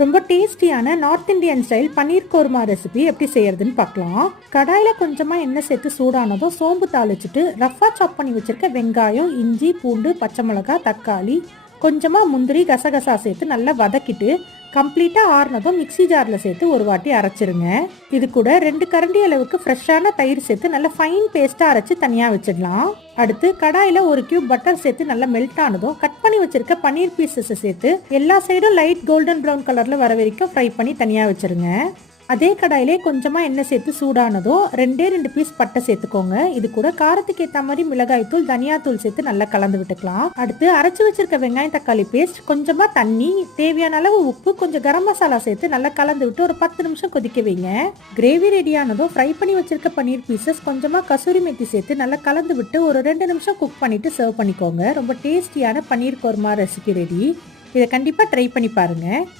ரொம்ப டேஸ்டியான north Indian style பன்னீர் கோர்மா recipe எப்படி செய்யறதுன்னு பார்க்கலாம். கடாயில கொஞ்சமா எண்ணெய் சேர்த்து சூடானதும் சோம்பு தாளிச்சுட்டு ரஃபா சாப் பண்ணி வச்சிருக்க வெங்காயம், இஞ்சி, பூண்டு, பச்சை மிளகாய், தக்காளி, கொஞ்சமா முந்திரி, கசகசா சேர்த்து நல்லா வதக்கிட்டு கம்ப்ளீட்டா ஆறுனதும் மிக்ஸி ஜார்ல சேர்த்து ஒரு வாட்டி அரைச்சிருங்க. இது கூட 2 கரண்டி அளவுக்கு ஃப்ரெஷ்ஷான தயிர் சேர்த்து நல்லா ஃபைன் பேஸ்டா அரைச்சு தனியா வச்சிடலாம். அடுத்து கடாயில 1 கியூப் பட்டர் சேர்த்து நல்லா மெல்ட் ஆனதும் கட் பண்ணி வச்சிருக்க பன்னீர் பீசஸ் சேர்த்து எல்லா சைடும் லைட் கோல்டன் ப்ரௌன் கலர்ல வர வரைக்கும் ஃப்ரை பண்ணி தனியா வச்சிருங்க. அதே கடாயிலே கொஞ்சமா எண்ணெய் சேர்த்து சூடானதும் 2 பீஸ் பட்டை சேர்த்துக்கோங்க. இது கூட காரத்துக்கு ஏற்ற மாதிரி மிளகாய் தூள், தனியா தூள் சேர்த்து நல்லா கலந்து விட்டுக்கலாம். அடுத்து அரைச்சு வச்சிருக்க வெங்காயம் தக்காளி பேஸ்ட், கொஞ்சமா தண்ணி, தேவையான அளவு உப்பு, கொஞ்சம் கரம் மசாலா சேர்த்து நல்லா கலந்து விட்டு ஒரு 10 நிமிஷம் கொதிக்க வைங்க. கிரேவி ரெடியானதும் ஃப்ரை பண்ணி வச்சிருக்க பன்னீர் பீசஸ், கொஞ்சமா கசூரி மெத்தி சேர்த்து நல்லா கலந்து விட்டு ஒரு 2 நிமிஷம் குக் பண்ணிட்டு சர்வ் பண்ணிக்கோங்க. ரொம்ப டேஸ்டியான பன்னீர் கோர்மா ரெசிபி ரெடி. இதை கண்டிப்பா ட்ரை பண்ணி பாருங்க.